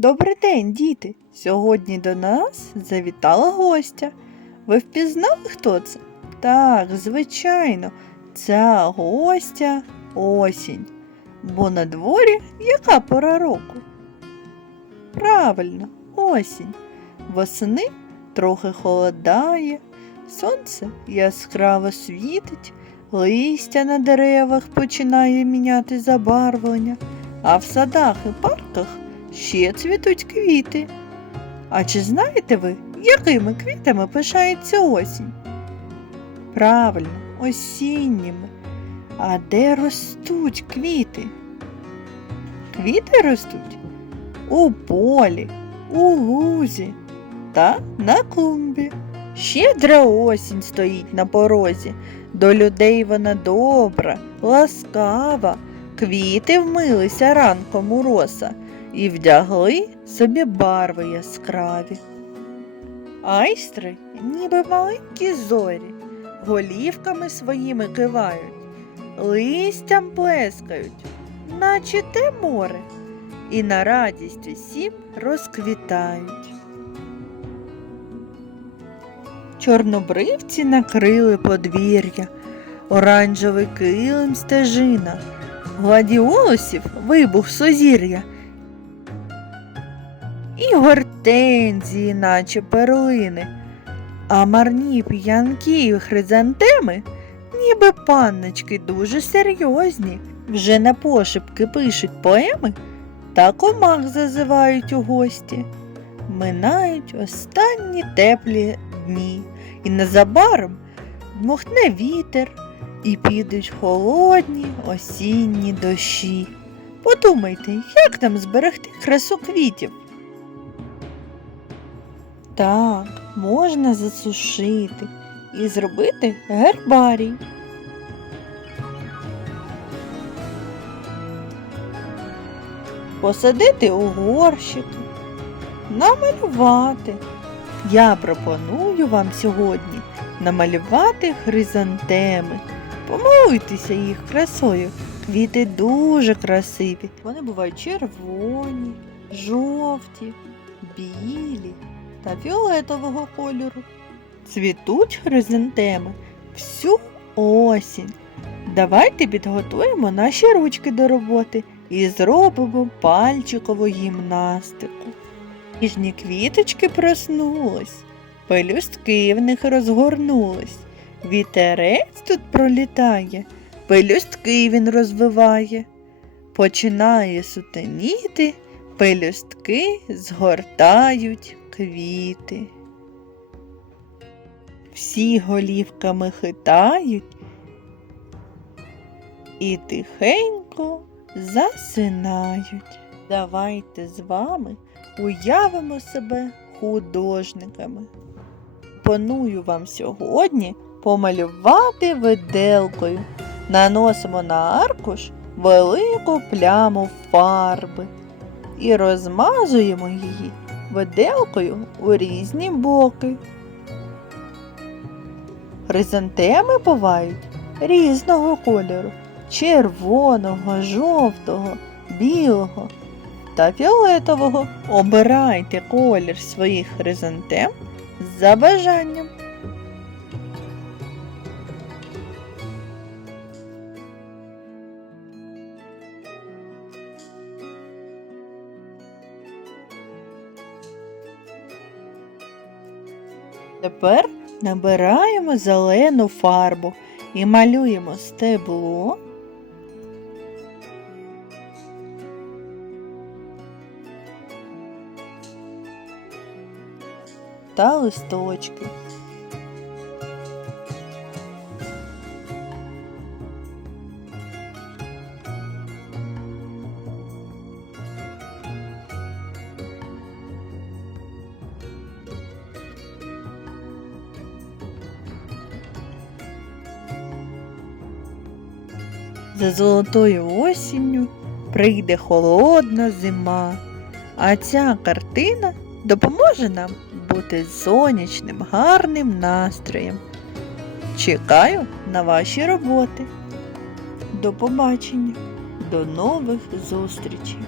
Добрий день, діти! Сьогодні до нас завітала гостя. Ви впізнали, хто це? Так, звичайно, ця гостя осінь. Бо на дворі яка пора року? Правильно, осінь. Восени трохи холодає, сонце яскраво світить, листя на деревах починає міняти забарвлення, а в садах і парках ще цвітуть квіти. А чи знаєте ви, якими квітами пишається осінь? Правильно, осінніми. А де ростуть квіти? Квіти ростуть у полі, у лузі та на клумбі. Щедра осінь стоїть на порозі. До людей вона добра, ласкава. Квіти вмилися ранком у роса і вдягли собі барви яскраві. Айстри, ніби маленькі зорі, голівками своїми кивають, листям плескають, наче те море, і на радість усім розквітають. Чорнобривці накрили подвір'я, оранжевий килим стежина, гладіолусів вибух сузір'я, і гортензії, наче перлини, а марні п'янкі й хризантеми, ніби панночки дуже серйозні, вже на пошепки пишуть поеми та комах зазивають у гості. Минають останні теплі дні, і незабаром дмухне вітер, і підуть холодні осінні дощі. Подумайте, як там зберегти красу квітів? Так, можна засушити і зробити гербарій. Посадити у горщики, намалювати. Я пропоную вам сьогодні намалювати хризантеми. Помилуйтеся їх красою. Квіти дуже красиві. Вони бувають червоні, жовті, білі та фіолетового кольору. Цвітуть хризантеми всю осінь. Давайте підготуємо наші ручки до роботи і зробимо пальчикову гімнастику. Ніжні квіточки проснулись, пелюстки в них розгорнулись. Вітерець тут пролітає, пелюстки він розвиває. Починає сутеніти, пелюстки згортають квіти. Всі голівками хитають і тихенько засинають. Давайте з вами уявимо себе художниками. Пропоную вам сьогодні помалювати виделкою. Наносимо на аркуш велику пляму фарби і розмазуємо її виделкою у різні боки. Хризантеми бувають різного кольору червоного, жовтого, білого та фіолетового. Обирайте колір своїх хризантем за бажанням. Тепер набираємо зелену фарбу і малюємо стебло. Та листочки. За золотою осінню прийде холодна зима, а ця картина допоможе нам бути сонячним, гарним настроєм. Чекаю на ваші роботи. До побачення, до нових зустрічей!